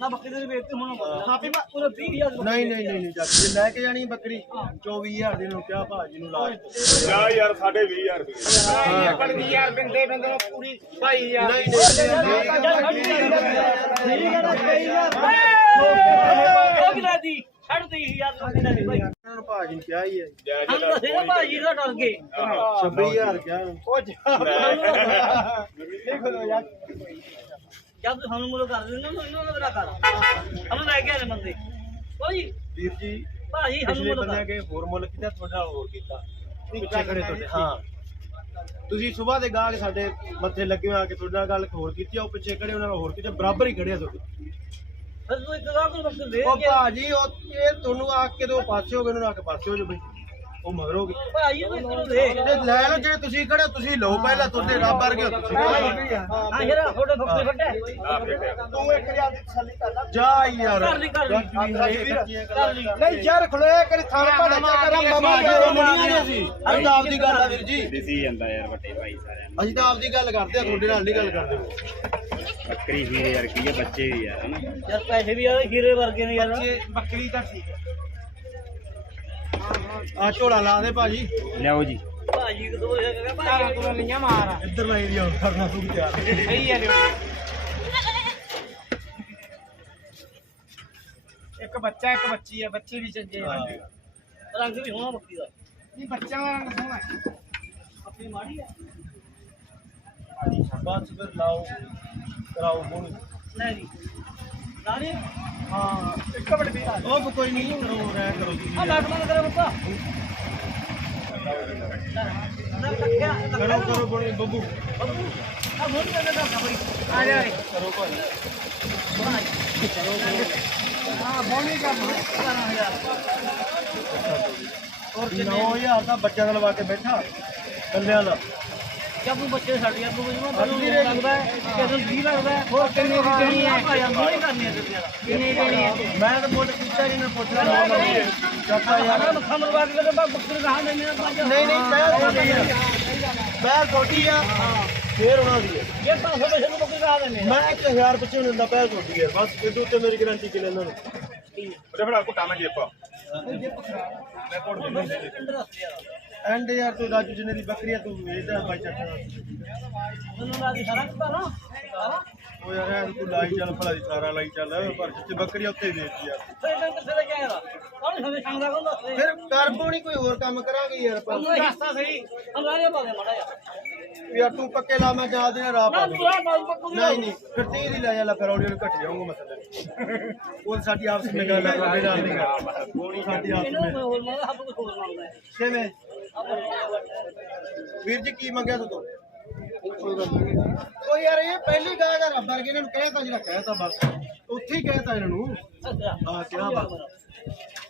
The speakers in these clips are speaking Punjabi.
ਨਾ ਬੱਕਰੀ ਦੇ ਵੇਚ ਤੇ ਹੁਣ ਹਾਪੀ ਬਾ ਉਹ 20000 ਨਹੀਂ ਨਹੀਂ ਨਹੀਂ ਨਹੀਂ ਜੱਟ ਜੇ ਲੈ ਕੇ ਜਾਣੀ ਬੱਕਰੀ 24000 ਦੀ ਨੂੰ ਕਿਹਾ ਭਾਜੀ ਨੂੰ ਲਾ। ਜਾ ਯਾਰ ਸਾਡੇ 20000 ਰੁਪਏ ਬਲਦੀ ਯਾਰ ਬਿੰਦੇ ਬਿੰਦੇ ਨੂੰ ਪੂਰੀ ਭਾਈ ਯਾਰ ਨਹੀਂ ਨਹੀਂ ਉਹ ਕਿਲਾ ਦੀ ਛੱਡ 20000 ਰੁਪਏ ਦਾ ਨਹੀਂ ਭਾਈ ਇਹਨਾਂ ਨੂੰ ਭਾਜੀ ਨੂੰ ਕਿਹਾ ਹੀ ਹੈ ਜੈ ਹਮ ਦੱਸੇ ਨਾ ਭਾਜੀ ਦਾ ਡਰ ਗਏ 26000 ਕਿਹਾ ਉਹ ਜਾ ਦੇਖੋ ਲੋ ਯਾਰ ਜਦ ਤੂੰ ਸਾਨੂੰ ਮੁੱਲ ਕਰ ਦਿੰਦਾ ਨਾ ਇਹਨਾਂ ਦਾ ਬੜਾ ਕਰ। ਹਮ ਲੈ ਕੇ ਆਨੇ ਬੰਦੇ। ਕੋਈ ਵੀਰ ਜੀ ਭਾਜੀ ਸਾਨੂੰ ਪਿਛਲੇ ਮੁੱਲ ਬੰਦੇ ਕਰ ਅਗੇ ਹੋਰ ਮੁੱਲ ਕੀਤਾ ਤੁਹਾਡੇ ਨਾਲ ਹੋਰ ਕੀਤਾ। ਪਿੱਛੇ ਖੜੇ ਤੁਹਾਡੇ ਹਾਂ। ਤੁਸੀਂ ਸਵੇਰ ਦੇ ਗਾਹਕ ਸਾਡੇ ਮੱਥੇ ਲੱਗੇ ਹੋਏ ਆ ਕੇ ਤੁਹਾਡੇ ਨਾਲ ਗੱਲ ਹੋਰ ਕੀਤੀ ਆ ਉਹ ਪਿੱਛੇ ਖੜੇ ਉਹਨਾਂ ਨਾਲ ਹੋਰ ਕੀਤੀ ਬਰਾਬਰ ਹੀ ਖੜੇ ਆ ਤੁਹਾਡੇ। ਫਿਰ ਤੂੰ ਇੱਕ ਗਾਹ ਨੂੰ ਬੱਕਰੀ ਦੇ ਉਹ ਕੇ ਭਾਜੀ ਉਹ ਇਹ ਤੁਹਾਨੂੰ ਆ ਕੇ ਦੋ ਪਾਸੇ ਹੋ ਗਏ ਉਹਨਾਂ ਆ ਕੇ ਪਾਸੇ ਹੋ ਜਾਓ ਬਈ। ਉਹ ਮਗਰ ਹੋ ਗਏ ਭਾਜੀ ਨੂੰ ਇੱਕ ਨੂੰ ਦੇ। ਤੇ ਲੈ ਲਓ ਜਿਹੜੇ ਤੁਸੀਂ ਖੜੇ ਹੋ, ਤੁਸੀਂ ਲਓ ਪਹਿਲਾਂ ਤੁਹਾਡੇ ਰੱਬ ਵਰਗੇ ਹੋ ਤੁਸੀਂ ਹਾਂ। ਜਿਹੜਾ ਫੋਟੋ ਫੋਟੋ। ਫੱਟਾ ਤੂੰ ਇੱਕ ਹਜ਼ਾਰ ਦੀ ਤਸੱਲੀ ਕਰ ਲੈ। ਜਾ ਯਾਰ। ਕਰ ਲਈ, ਕਰ ਲਈ। ਕਰ ਲਈ। ਨਹੀਂ ਯਾਰ ਖਲੋਇਆ ਕਰੀ ਥਾਂ ਭਾੜਾ ਚਾ ਕਰਾਂ ਮਮਾ ਅਸੀਂ ਤਾਂ ਆਪਦੀ ਗੱਲ ਆ ਵੀਰ ਜੀ। ਦਿਸੀ ਜਾਂਦਾ ਯਾਰ ਵੱਡੇ ਭਾਈ ਸਾਰਿਆਂ ਨੂੰ। ਅਸੀਂ ਤਾਂ ਆਪਦੀ ਗੱਲ ਕਰਦੇ ਆ ਤੁਹਾਡੇ ਨਾਲ ਨਹੀਂ ਗੱਲ ਕਰਦੇ। ਬੱਕਰੀ ਵੀਰ ਯਾਰ ਕੀ ਹੈ ਬੱਚੇ ਵੀ ਯਾਰ ਹਨਾ। ਯਾਰ ਪੈਸੇ ਵੀ ਯਾਰ ਹੀਰੇ ਵਰਗੇ ਨੇ ਯਾਰ। ਬੱਕਰੀ ਤਾਂ ਠੀਕ ਹੈ ਆ ਝੋਲਾ ਲਾ ਦੇ ਭਾਜੀ। ਲਿਆਓ ਜੀ। ਭਾਜੀ ਕਦੋਂ ਹੈਗਾ ਭਾਜੀ ਤੂੰ ਲੀਆਂ ਮਾਰ। ਇੱਧਰ ਲਾਈ ਦੀ ਹੁਣ ਕਰਨਾ ਤੂੰ ਤਿਆਰ ਸਹੀ ਹੈ ਇੱਕ ਬੱਚਾ ਇੱਕ ਬੱਚੀ ਹੈ ਬੱਚੇ ਵੀ ਚੰਗੇ ਆ। ਰੰਗ ਵੀ ਹੋਣਾ ਬੱਕਰੀ ਦਾ। ਨਹੀਂ ਬੱਚਾ ਦਾ ਰੰਗ ਸੋਹਣਾ ਹੈ। ਆਪਣੀ ਮਾੜੀ ਆ। ਬਸ ਫਿਰ ਲਾਓ ਕਰਾਓ ਲਾਣੀ ਹਾਂ। ਇੱਕ ਮਿੰਟ ਵੀ ਆ ਉਹ ਕੋਈ ਨਹੀਂ ਕਰੋ ਰਹਿ ਕਰੋ ਆ ਲਾਟ ਮੰਨ ਕਰੇ ਬੱਕਾ ਨਾ ਕੱਟਿਆ ਕਰੋ ਕਰੋ ਬੜੀ ਬੱਬੂ ਆ ਮੋੜ ਕੇ ਦਾ ਬੜੀ ਆ ਜਾ ਕਰੋ ਭਾਜੀ ਹਾਂ ਬੋਣੀ ਕਰ ਹੋਰ 9000 ਦਾ ਬੱਚਾ ਦਾ ਲਵਾ ਕੇ ਬੈਠਾ। ਕੱਲਿਆਂ ਦਾ। ਜਦ ਤੂੰ ਬੱਚੇ ਛੱਡ ਗਿਆ ਤੂੰ ਮੈਨੂੰ ਤੈਨੂੰ ਲੱਗਦਾ ਹੈ ਕਿ 20 ਲੱਗਦਾ ਹੈ ਹੋਰ ਕਿੰਨੇ ਦੀ ਦੇਣੀ ਹੈ ਭਾਈ ਅੰਦਰ ਹੀ ਕਰਨੀ ਹੈ ਕਿੰਨੇ ਦੀ ਦੇਣੀ ਹੈ ਮੈਂ ਤਾਂ ਮੁੱਲ ਕੀਤਾ ਨਹੀਂ ਮੈਂ ਪੁੱਛਣਾ ਨਾ ਮੈਂ ਚਾਚਾ ਯਾਰ। ਮੱਖਾ ਮਰਵਾ ਕੇ ਕਹਿੰਦਾ ਬੱਕਰੀ ਕਹਾਂ ਦੇਣੇ ਨਹੀਂ ਨਹੀਂ ਮੈਂ ਮੈਂ ਛੋਟੀ ਆ। ਫੇਰ ਉਹਨਾਂ ਦੀ ਹੈ ਇਹ 500 ਪੈਸੇ ਨੂੰ ਬੱਕਰੀ ਕਹਾਂ ਦੇਣੇ ਮੈਂ 1000 ਪਿੱਛੇ ਨਹੀਂ ਦਿੰਦਾ ਪੈਸੇ ਛੋਟੀ ਹੈ ਬਸ ਇਹਦੇ ਉੱਤੇ ਮੇਰੀ ਗਾਰੰਟੀ ਕਿ ਇਹਨਾਂ ਨੂੰ ਉਹਦੇ ਫੜਾ ਘੁੱਟਾ ਮੈਂ ਜੇਪਾ ਐਂਡ ਯਾਰ ਤੂੰ ਰਾਜੂ ਜਿੰਨੇ ਦੀ ਬੱਕਰੀ ਆ ਤੂੰ ਇਹਦਾ ਬਾਈ ਚਾਚਾ ਮੈਨੂੰ ਲਾ ਦੀ ਸਾਰਾ ਪਤਾ ਨਾ। ਉਹ ਯਾਰ ਐਂ ਤੂੰ ਲਾਈ ਚੱਲ ਭਲਾ ਦੀ ਸਾਰਾ ਲਾਈ ਚੱਲ ਪਰ ਜਿੱਥੇ ਬੱਕਰੀ ਆ ਉੱਥੇ ਹੀ ਵੇਚੀ ਯਾਰ। ਫਿਰ ਮੈਂ ਕਿੱਥੇ ਦਾ ਜਾਏਗਾ ਕੌਣ ਸਮਝ ਸੰਗਦਾ ਕੌਣ ਦੱਸੇ ਫਿਰ ਕਰਬੋ ਨਹੀਂ ਕੋਈ ਹੋਰ ਕੰਮ ਕਰਾਂਗੇ ਯਾਰ ਆਪਾਂ। ਦੱਸਦਾ ਸਹੀ। ਅੰਗਾਰੇ ਪਾ ਦੇ ਮੜਾ ਯਾਰ ਯਾਰ ਤੂੰ ਪੱਕੇ ਲਾ ਮੈਂ ਜਾ ਦੇਣਾ ਰਾਹ ਪਾ ਨਾ ਦੇ। ਪੂਰਾ ਨਹੀਂ ਨਹੀਂ ਫਿਰ 30 ਦੀ ਲੈ ਜਾ ਲੈ ਫਿਰ ਆਡੀਓ ਨੂੰ ਘਟ ਜਾਊਂਗਾ ਮਸਲਾ ਉਹ ਸਾਡੀ ਆਪਸ ਵਿੱਚ ਗੱਲ ਤੁਹਾਡੇ ਨਾਲ ਨਹੀਂ ਉਹ ਸਾਡੀ ਆਪਸ ਇਹਨੂੰ ਵਿੱਚ ਮੈਂ ਹੋਰ ਮੰਗਦਾ ਹੱਥ ਕੁਝ ਹੋਰ ਮੰਗਦਾ। ਕਿਵੇਂ? ਵੀਰ ਜੀ ਕੀ ਮੰਗਿਆ ਤੂੰ ਤੋਂ? ਉਹ ਯਾਰ ਇਹ ਪਹਿਲੀ ਗੱਲ ਦਾ ਰੱਬ ਵਰਗੇ ਇਹਨਾਂ ਨੂੰ ਕਹਿਤਾ ਜਿਹੜਾ ਕਹਿਤਾ ਬਸ। ਉੱਥੇ ਹੀ ਕਹਿਤਾ ਇਹਨਾਂ ਨੂੰ। ਅੱਛਾ। ਹਾਂ ਕਿਹਾ ਬਸ।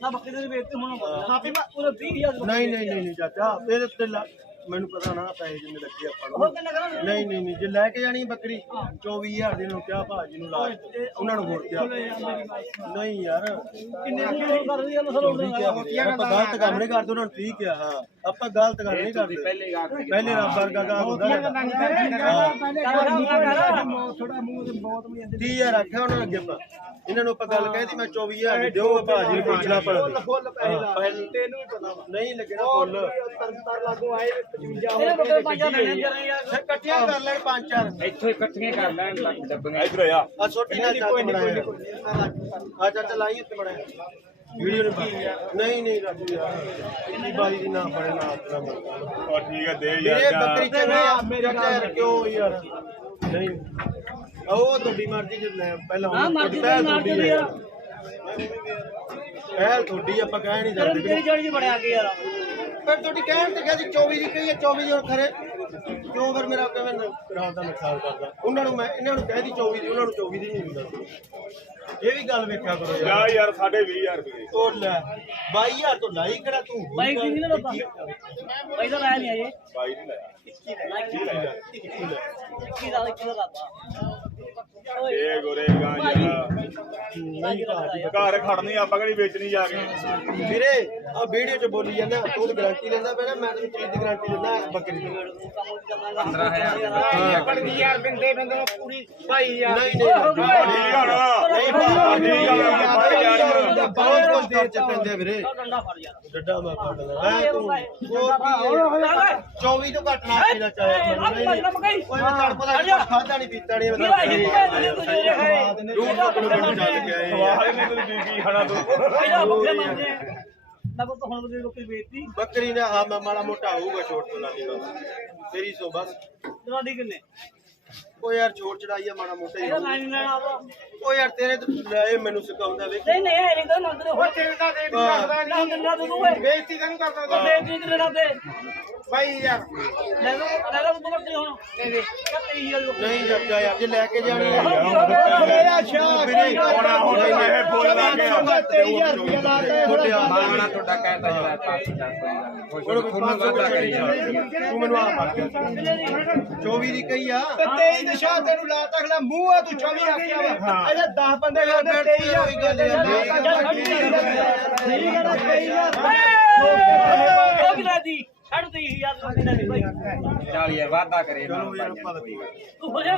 ਨਾ ਬੱਕਰੀ ਦੇ ਵੇਚ ਤੇ ਹੁਣ ਹਾਪੀ ਬਾ ਉਹ 20000 ਨਹੀਂ ਨਹੀਂ ਨਹੀਂ ਨਹੀਂ ਚਾਚਾ ਇਹਦੇ ਤੇ ਲਾ- ਮੈਨੂੰ ਪਤਾ ਨਾ ਪੈਸੇ ਜਿੰਨੇ ਲੱਗੇ ਆਪਾਂ ਨੂੰ। ਨਹੀਂ ਨਹੀਂ ਨਹੀਂ ਜੇ ਲੈ ਕੇ ਜਾਣੀ ਬੱਕਰੀ 24000 ਦੀ ਨੂੰ ਕਿਹਾ ਭਾਜੀ ਨੂੰ ਲਾ। ਉਹਨਾਂ ਨੂੰ ਹੋਰ ਕਿਹਾ। ਨਹੀਂ ਯਾਰ। ਕਿੰਨੇ ਨੂੰ ਹੋਰ ਕਰ ਦਿਆ ਮਸਲਾ ਠੀਕ ਹੈ ਆਪਾਂ ਗਲਤ ਕੰਮ ਨਹੀਂ ਕਰਦੇ ਉਹਨਾਂ ਨੂੰ ਠੀਕ ਹੈ ਹਾਂ। ਆਪਾਂ ਗਲਤ ਕੰਮ ਨਹੀਂ ਕਰਦੇ। ਪਹਿਲੇ ਰੱਬ ਵਰਗਾ ਗਾਹ ਹੁੰਦਾ ਹੈ। ਥੋੜਾ ਮੂੰਹ ਤੇ ਬਹੁਤ ਵੀ ਜਾਂਦੇ 30000 ਆਖਿਆ ਉਹਨਾਂ ਨੇ ਅੱਗੇ ਆਪਾਂ। ਇਹਨਾਂ ਨੂੰ ਆਪਾਂ ਗੱਲ ਕਹਿਤੀ ਮੈਂ 24000 ਦੀ ਦਿਓ ਭਾਜੀ ਨੂੰ ਪੁੱਛ ਲਾ ਪਰ ਫੁੱਲ ਪੈਸੇ ਲਾ ਤੈਨੂੰ ਵੀ ਪਤਾ ਨਹੀਂ ਲੱਗਣਾ ਫੁੱਲ। ਤਰਨਤਾਰ ਲਾਗੂ ਆਏ 55 ਇਹ ਬੱਕਰੇ ਪੰਜਾਂ ਦੇਣੇ ਜਰਾ ਯਾਰ। ਫਿਰ ਇਕੱਠੀਆਂ ਕਰ ਲੈਣ ਪੰਜ ਚਾਰ। ਇੱਥੋਂ ਇਕੱਠੀਆਂ ਕਰ ਲੈਣ ਡੱਬੀਆਂ ਇਧਰ ਆ। ਆ ਛੋਟੀ ਨਾਲ ਚੱਕ ਬਣਾਇਆ। ਆ ਚਾਚਾ ਲਾਈ ਉੱਤੇ ਬਣਾਇਆ। ਵੀਡੀਓ ਨੂੰ ਪਾ ਨਹੀਂ ਨਹੀਂ ਰਾਜੂ ਯਾਰ ਇੰਨੀ ਬਾਈ ਦੀ ਨਾ ਬਣੇ ਨਾ ਆਪਣਾ ਉਹ ਠੀਕ ਹੈ ਦੇ ਮੇਰੇ ਯਾਰ ਬੱਕਰੀ ਤੇ ਨਾ ਮੇਰਾ ਯਾਰ ਕਿਉਂ ਯਾਰ? ਨਹੀਂ। ਉਹ ਤੁਹਾਡੀ ਮਰਜ਼ੀ ਜੇ ਲੈ ਪਹਿਲਾਂ ਹਾਂ, ਮਰਜ਼ੀ ਤੁਹਾਡੀ। ਪਹਿਲ ਆਪਾਂ ਕਹਿ ਨਹੀਂ ਤੇਰੀ ਸਕਦੇ। ਜੜੀ ਚ ਬੜਿਆ ਕੇ ਯਾਰ? ਪਰ ਤੁਹਾਡੀ ਕਹਿਣ ਤੇ ਕਹਿੰਦੀ 24 ਦੀ ਕਹੀ ਹੈ 24 ਦੀ ਹੁਣ ਖਰੇ। ਕਿਉਂ ਫਿਰ ਮੇਰਾ ਕਿਵੇਂ ਰਾਤ ਦਾ ਨੁਕਸਾਨ ਕਰਦਾ। ਉਹਨਾਂ ਨੂੰ ਮੈਂ ਇਹਨਾਂ ਨੂੰ ਕਹਿਦੀ 24 ਦੀ ਉਹਨਾਂ ਨੂੰ 24 ਦੀ ਨਹੀਂ ਹੁੰਦਾ। ਇਹ ਵੀ ਗੱਲ ਵੇਖਿਆ ਕਰੋ ਯਾਰ। ਯਾਰ ਸਾਡੇ 20000 ਰੁਪਏ ਉਹ ਲੈ 22000 ਤੋਂ ਲਾਈ ਕਿਹੜਾ ਤੂੰ? ਬਾਈਕ ਦੀ ਨਹੀਂ ਲੋਕਾਂ ਪੈਸਾ ਲਾਇਆ ਨਹੀਂ ਆਏ ਬਾਈ ਨਹੀਂ ਲਾਇਆ। 21 ਦਾ। 21 ਦਾ 21 ਦਾ ਲਾਤਾ। ਗੋਰੇ ਨਹੀਂ ਘਰ ਖੜਨੀ ਆਪਾਂ ਕਿਹੜੀ ਵੇਚਣੀ ਜਾ ਕੇ? ਵੀਰੇ ਆ ਵੀਡੀਓ ਚ ਬੋਲੀ ਜਾਂਦਾ ਤੂੰ ਤਾਂ ਗਾਰੰਟੀ ਲੈਂਦਾ ਪਹਿਲਾਂ ਮੈਂ ਤੈਨੂੰ ਚੀਜ਼ ਦੀ ਗਾਰੰਟੀ ਦਿੰਦਾ ਬੱਕਰੀ ਦੀ। ਬਲਦੀ ਯਾਰ ਬਿੰਦੇ ਬਿੰਦੇ ਨੂੰ ਪੂਰੀ ਭਾਈ ਯਾਰ ਨਹੀਂ ਨਹੀਂ ਠੀਕ ਆ ਨਾ ਨਹੀਂ ਭਾ ਠੀਕ ਆ ਫੜ ਯਾਰ ਦੇਰ ਚ ਪੈਂਦੇ ਵੀਰੇ। ਡੰਡਾ ਫੜ ਯਾਰ। ਡੱਡਾ ਮੈਂ ਕੱਢ ਲਿਆ ਐ ਤੂੰ ਹੋਰ ਕੀ ਹੈ? 24 ਤੋਂ ਘੱਟ ਨਾ ਪੀਣਾ ਨਹੀਂ ਓਏ ਮੈਂ ਤੜ ਪਤਾ ਨਹੀਂ ਖਾਦਾ ਨਹੀਂ ਪੀਤਾ ਨਹੀਂ ਭਾਈ ਜੀ ਤੂੰ ਮੈਨੂੰ ਚੱਲ ਗਿਆ ਇਹ ਸਵਾਲ ਨੇ ਤੂੰ ਕੀ। ਕੀ ਖਾਣਾ ਤੂੰ। ਇਹਦਾ ਬੱਕਰੇ ਮੰਗਦੇ ਆ। ਨਾ ਕੋ ਹੁਣ ਬਦੇ ਬੱਕਰੀ ਵੇਚਤੀ। ਬੱਕਰੀ ਨੇ ਹਾਂ ਮੈਂ ਮਾੜਾ ਮੋਟਾ ਹੋਊਗਾ ਛੋਟ ਤੋਂ ਲਾਲੀ ਦਾ ਤੇਰੀ ਸੋ ਬਸ। ਦਵਾਦੀ ਕਿੰਨੇ? ਉਹ ਯਾਰ ਛੋਟ ਚੜਾਈ ਆ ਮਾੜਾ ਮੋਟਾ ਹੀ ਉਹ ਯਾਰ ਤੇਰੇ ਤੇ ਇਹ ਮੈਨੂੰ ਸਿਖਾਉਂਦਾ ਵੇਖ। ਨਹੀਂ ਨਹੀਂ ਇਹ ਨਹੀਂ ਤਾਂ ਮੰਗਦੇ ਹੋ ਤੇਰੇ ਦਾ ਰੇਟ ਹਾਂ। ਕਰਦਾ ਨਾ ਦਿੰਦਾ ਤੂੰ ਓਏ। ਬੇਇੱਜ਼ਤੀ ਤੈਨੂੰ ਕਰਦਾ ਤੂੰ। ਵੇਚਦੀ ਕਿੰਨੇ ਦਾ ਦੇ ਯਾਰ। ਲੈ ਲਓ ਲੈ ਲਓ ਹੁਣ। ਦੇ ਦੇ। ਕੱਤੀ ਹੀ ਨਹੀਂ ਜੱਜਾ ਯਾਰ ਜੇ ਲੈ ਕੇ ਜਾਣੀ ਹੈ ਮੇਰਾ ਸ਼ਾਹ ਵੀਰੇ ਹੋਣਾ ਹੁਣ ਇਹ ਫੁੱਲ ਲੱਗ ਗਿਆ ਮਾਣਾ ਤੁਹਾਡਾ ਕਹਿਤਾ ਜਿਹੜਾ ਤੂੰ ਮੈਨੂੰ ਆ ਪਾ 24 ਦੀ। ਕਹੀ ਆ। ਤੇ 23 ਦੇ ਸ਼ਾਹ ਤੈਨੂੰ ਲਾ ਤਖਲਾ ਮੂੰਹ ਆ ਤੂੰ 24 ਆਖਿਆ ਵਾ। ਇਹਦੇ 10 ਬੰਦੇ ਕਰਦੇ ਫਿਰ 23 ਉਹੀ ਗੱਲ ਠੀਕ ਹੈ ਨਾ 23000 ਦੀ ਛੱਡ ਦੇ ਯਾਰ ਕਿੰਨਾ ਨਹੀਂ ਭਾਈ ਚੱਲ ਯਾਰ ਵਾਦਾ ਕਰੇ ਚਲੋ ਯਾਰ ਪਾ ਦੇ ਤੂੰ ਹੋ ਜਾ।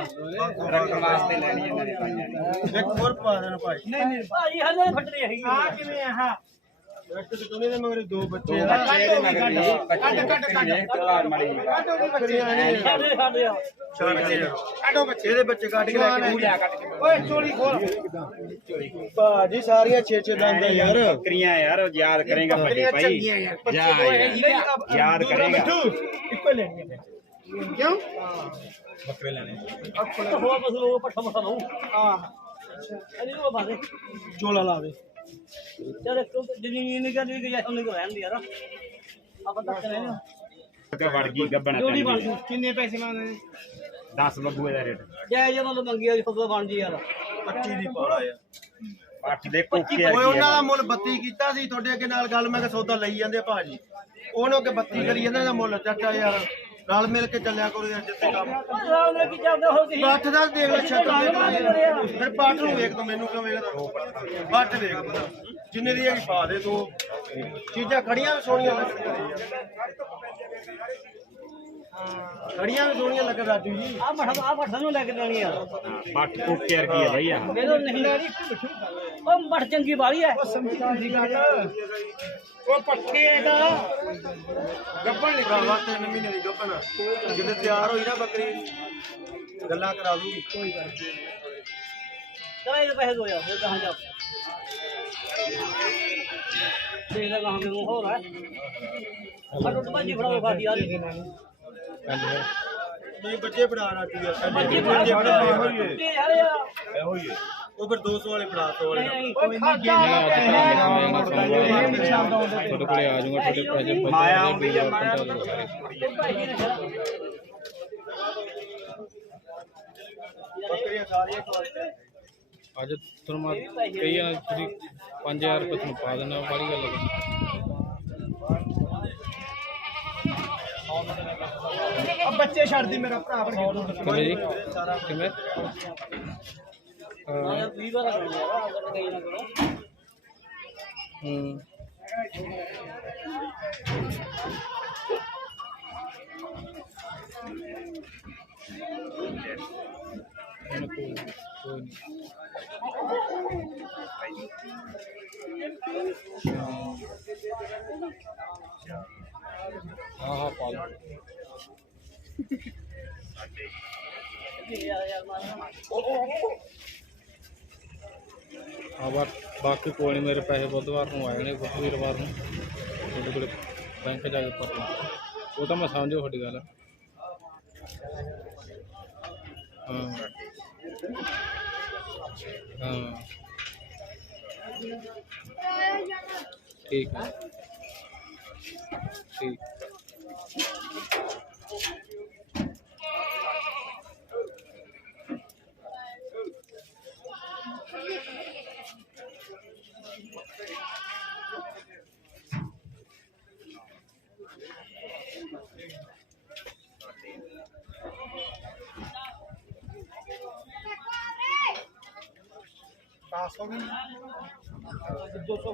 ਰੱਖਣ ਵਾਸਤੇ ਲੈਣੀ ਇਹਨਾਂ ਨੇ ਨੇ। ਇੱਕ ਹੋਰ ਪਾ ਦੇਣਾ ਭਾਈ। ਭਾਜੀ ਹਲੇ ਫੱਟਣੀ ਹੈਗੀ। ਆ ਕਿਵੇਂ ਆ? ਇੱਕ ਤੇ ਤੁਨੇ ਦੇ ਮਗਰ ਦੋ ਬੱਚੇ ਆ। ਇਹਦੇ ਮਗਰ ਵੀ ਕੱਟ ਕੱਟ ਕੱਟ ਕਲਾਰ ਮੜੀ ਕੱਢ ਉਹਦੇ ਬੱਚੇ। ਬੱਕਰੀਆਂ ਨੇ। ਛੱਡ ਦੇ ਛੱਡ ਦੇ। ਆ ਛੱਡ ਕੇ ਕਾਟੋ ਬੱਚੇ। ਇਹਦੇ ਬੱਚੇ ਕੱਢ ਕੇ ਲੈ ਕੇ ਤੂੰ ਲਿਆ ਕੱਟ ਕੇ ਓਏ ਚੋਰੀ ਖੋਲ। ਭਾਜੀ ਸਾਰੀਆਂ 6-6 ਦੰਦ ਆ ਯਾਰ। ਬੱਕਰੀਆਂ ਯਾਰ ਯਾਦ ਕਰੇਗਾ ਵੱਡੇ ਭਾਈ। ਯਾਦ ਕਰੇਗਾ। ਇੱਕੋ ਲੈਣੀ ਹੈ ਕਿਉਂ? ਹੋਰ ਬਸ ਲੋਕ ਪੱਠਾ ਮਸਾ ਲਓ ਆ ਅਜੀ ਉਹ ਬਾਦੇ ਚੋਲਾ ਲਾ ਦੇ। ਚਲ ਇੱਕ ਜਿੰਨੀ ਨਹੀਂ ਕਰਦੀ ਕਿ ਜੈਸਾ ਨਹੀਂ ਕੋ ਰਹਿਣ ਦੀ ਯਾਰ ਆਪਾਂ ਤੱਕ ਰਹਿਣਾ ਕਿ ਵੜ ਗਈ ਗੱਬਣਾ ਜੋੜੀ ਬਣ ਗਈ? ਕਿੰਨੇ ਪੈਸੇ ਮੰਗਦੇ ਨੇ? 10 ਬੱਬੂ ਦਾ ਰੇਟ। ਜੈ ਜੇ ਮਤਲਬ ਮੰਗੀ ਆ ਫਸਲ ਬਣ ਜੀ ਯਾਰ। 25 ਦੀ ਪਾਲਾ ਆ। ਪੱਟ ਦੇ ਕੋਕੇ ਓਏ ਉਹਨਾਂ ਦਾ ਮੁੱਲ 32 ਕੀਤਾ ਸੀ ਤੁਹਾਡੇ ਅੱਗੇ ਨਾਲ ਗੱਲ ਮੈਂ ਕਿ ਸੌਦਾ ਲਈ ਜਾਂਦੇ ਆ ਭਾਜੀ ਉਹਨੂੰ ਅੱਗੇ 32 ਕਰੀ ਜਾਂਦਾ ਮੁੱਲ ਚਾਚਾ ਯਾਰ। ਨਾਲ ਮਿਲ ਕੇ ਚੱਲਿਆ ਕਰੋ ਯਾਰ ਜਿੱਥੇ ਕੰਮ। ਰਾਮ ਨੇ ਕੀ ਚੱਲਦੇ ਹੋ ਤੁਸੀਂ। ਪੱਠ ਦਾ ਦੇਖ ਲੈ ਛੱਤ ਲੈ ਫਿਰ ਪੱਠ ਨੂੰ ਵੇਖ ਤੂੰ ਮੈਨੂੰ ਕਿਉਂ ਵੇਖਦਾ? ਪੱਠ ਦੇਖ ਪਤਾ ਜਿੰਨੇ ਦੀ ਹੈਗੀ ਪਾ ਦੇ ਤੂੰ ਚੀਜ਼ਾਂ ਖੜੀਆਂ ਸੋਹਣੀਆਂ ਖੜੀਆਂ ਵੀ ਸੋਹਣੀਆਂ ਲੱਗ ਰਾਜੂ ਜੀ ਆ ਮਠਾ ਆ ਮਠਾ ਨੂੰ ਲੈ ਕੇ ਦੇਣੀ ਯਾਰ ਪੱਟ ਕੋਕੇ ਵਰਗੀ ਹੈ ਭਈਆ ਮੇਰੇ ਨਹੀਂ ਉਹ ਮਠ ਚੰਗੀ ਵਾਲੀ ਹੈ ਸਮਝੀ ਗੱਲ ਉਹ ਪੱਠੇ ਦਾ। ਗੱਪਣ ਨਹੀਂ ਕਰਾਵਾ ਤਿੰਨ ਮਹੀਨੇ ਦੀ ਗੱਪਣ ਜਦੋਂ ਤਿਆਰ ਹੋਈ ਨਾ ਬੱਕਰੀ ਗੱਲਾਂ ਕਰਾ ਦੂਗੀ। ਕੋਈ ਗੱਲ ਚਲਾ ਇਹ ਪੈਸੇ ਦੋ ਯਾਰ ਫਿਰ ਕਹਾਂ ਜਾ ਦੇਖ ਲੈ ਕਹਾਂ ਮੈਨੂੰ ਹੋਰ ਹੈ ਆ ਟੁੱਟ ਭਾਜੀ ਫੜਾਓ ਫਾਦੀ ਆ ਨਹੀਂ ਬੱਚੇ ਫੜਾ ਰਾਜੂ ਯਾਰ ਸਾਡੇ ਭਾਜੀ ਬੱਚੇ ਫੜਾ ਫੜਾ ਤੇ ਯਾਰ ਯਾਰ ਇਹੋ ਹੀ ਹੈ ਉਹ ਫਿਰ 200 ਵਾਲੇ ਫੜਾ 100 ਵਾਲੇ ਨਹੀਂ ਓਏ ਖਾਦਾ ਤੁਹਾਡੇ ਕੋਲੇ ਆ ਜਾਊਗਾ ਤੁਹਾਡੇ ਪੈਸੇ ਮਾਇਆ ਆਉਂਦੀ ਹੈ ਮਾਇਆ ਭਾਜੀ ਨੇ ਖੜਾ ਬੱਕਰੀਆਂ ਸਾਰੀਆਂ ਕੁਆਲਿਟੀ ਅੱਜ ਤੁਹਾਨੂੰ ਮੈਂ ਕਈ ਆ ਤੁਸੀਂ 5000 ਰੁਪਏ ਤੁਹਾਨੂੰ ਪਾ ਦੇਣਾ ਵਾਲੀ ਗੱਲ ਹੈ ਆ ਬੱਚੇ ਛੱਡਦੀ ਮੇਰਾ ਭਰਾ ਵਰਗੇ ਕਿਵੇਂ ਜੀ ਕਿਵੇਂ ਹਾਂ ਯਾਰ 20 ਵਾਰ ਕਰਨਾ ਯਾਰ ਅਗਰ ਕਹੀ ਨਾ ਕਰੋ ਹੂੰ ਇਹਨੂੰ ਕੋਈ ਕੋਈ ਨਹੀਂ ਬਾਕੀ ਕੋਈ ਨਹੀਂ ਮੇਰੇ ਪੈਸੇ ਬੁੱਧਵਾਰ ਨੂੰ ਆਏ ਨੇ, ਵੀਰਵਾਰ ਨੂੰ। ਤੁਹਾਡੇ ਕੋਲ ਬੈਂਕ ਜਾ ਕੇ ਪਤਾ ਉਹ ਤਾਂ ਮੈਂ ਸਮਝੋ ਤੁਹਾਡੀ ਗੱਲ। ਹਾਂ। ਹਾਂ। ਠੀਕ ਹੈ। ਠੀਕ। ਪਾਸ ਹੋ ਗਈ 200